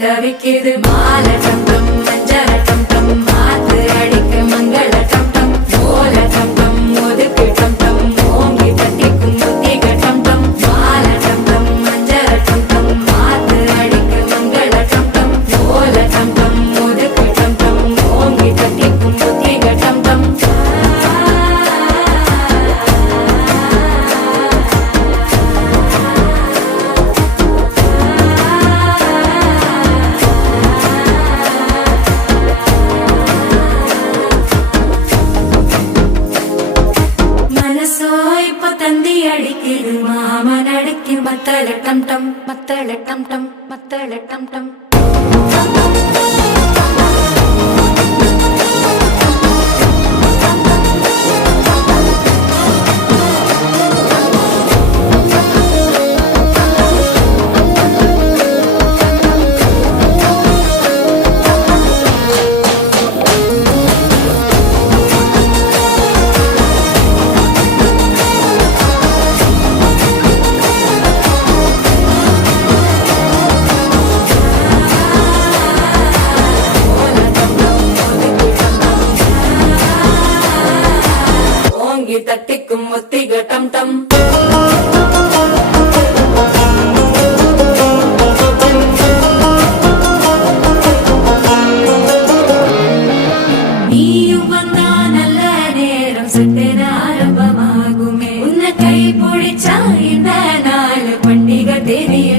தவிக்குது மால டம் டம் மஞ்சள டம் டம் மாத்து அடிக்க மங்கள டம் டம் ஓல டம் டம் ஒதுக்கு டம் டம் ஓங்கி தட்டிக்கும் புத்திக டம் டம் மால டம் டம் மஞ்சள டம் டம் மாத்து அடிக்க மங்கள டம் டம் ஓல டம் டம் ஒதுக்கு டம் டம் ஓங்கி தட்டிக்கும் புத்திக டம் டம் தந்தி அடிக்குது மாமன் அடிக்கு மத்தள டம் டம் மத்தள டம் டம் மத்தள டம் டம் தட்டிக்கும் முத்திக டம் டம் நீயும் வந்தா நல்ல நேரம் சட்டென ஆரம்பமாகுமே உன்னை கை பிடிச்சா இந்த நாள் பண்டிகை தெரியும்